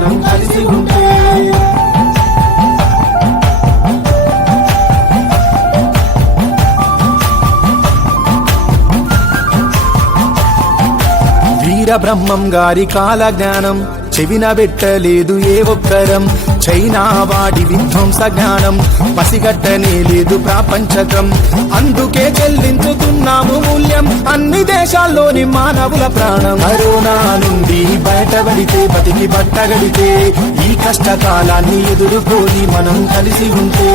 మనం కలిసి ఉంటే. వీర బ్రహ్మం గారి కాల జ్ఞానం చెవిన పెట్టలేదు ఏ ఒక్కరం. చైనా వాడి విధ్వంస జ్ఞానం పసిగట్టనే లేదు ప్రాపంచకం. అందుకే చెల్లించుతున్నాము మూల్యం అన్ని దేశాల్లోని మానవుల ప్రాణం. కరోనా నుండి బయటపడితే బతికి బట్టగడితే ఈ కష్టకాలాన్ని ఎదుర్కొని మనం కలిసి ఉంటే.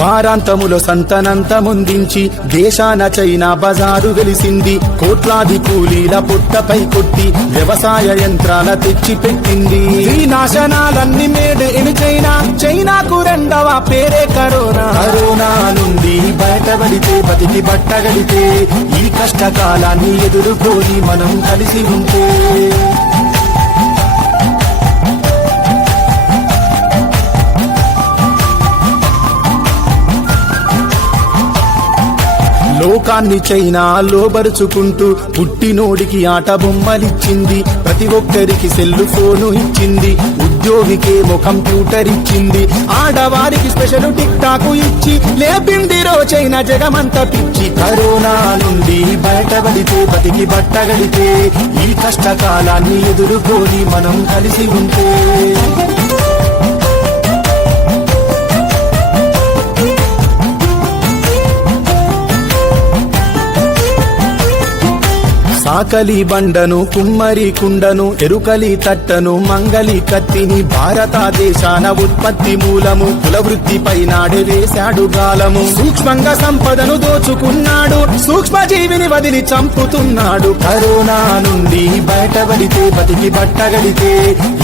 వారాంతములో సంతనంతముందించి దేశాన చైనా బజారు వెలిసింది. కోట్లాది కూలీల పుట్టపై కొట్టి వ్యవసాయ యంత్రాల తెచ్చి పెట్టింది. ఈ నాశనాలన్నీ మేడ్ ఇన్ చైనా, చైనాకు రెండవ పేరే కరోనా. కరోనా నుండి బయటపడితే బతికి బట్టగడితే ఈ కష్టకాలాన్ని ఎదుర్కొని మనం కలిసి ఉంటే. లోకాన్ని చైనా లోబరుచుకుంటూ పుట్టినోడికి ఆట బొమ్మలిచ్చింది. ప్రతి ఒక్కరికి సెల్లు ఫోను ఇచ్చింది. ఉద్యోగికేమో కంప్యూటర్ ఇచ్చింది. ఆడవారికి స్పెషల్ టిక్ టాక్ ఇచ్చి లేపిందిరో చైనా జగమంతా పిచ్చి. కరోనా నుండి బయటపడితే బతికి బట్టగడితే ఈ కష్టకాలాన్ని ఎదుర్కొని మనం కలిసి ఉంటే. సాకలి బండను, కుమ్మరి కుండను, ఎరుకలి తట్టను, మంగలి కత్తిని భారతదేశాన ఉత్పత్తి మూలము. కులవృత్తిపై నాడే వేశాడు గాలము. సూక్ష్మంగా సంపదను దోచుకున్నాడు. సూక్ష్మజీవిని వదిలి చంపుతున్నాడు. కరోనా నుండి బయటపడితే బతికి బట్టగడితే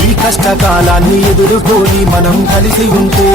ఈ కష్టకాలాన్ని ఎదుర్కొని మనం కలిసి ఉంటే.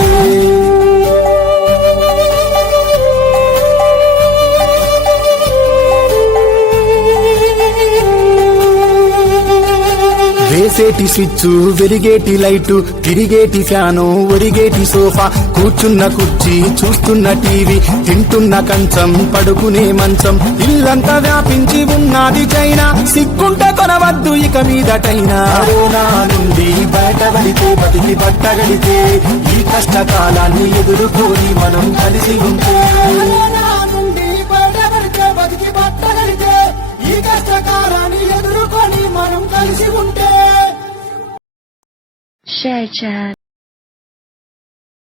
వేసేటి స్విచ్, వెలిగేటి లైటు, తిరిగేటి ఫ్యాను, ఒరిగేటి సోఫా, కూర్చున్న కుర్చీ, చూస్తున్న టీవీ, తింటున్న కంచం, పడుకునే మంచం, ఇల్లంతా వ్యాపించి ఉన్నది చైనా. సిగ్గుంటే కొనవద్దు ఇక మీదటైనా. కరోనా నుండి బయటపడితే బతికి బట్టగడితే ఈ కష్టకాలాన్ని ఎదుర్కొని మనం కలిసి ఉంటే. ఈ కష్టకాలాన్ని ఎదుర్కొని మనం కలిసి ఉంటే. Share chat.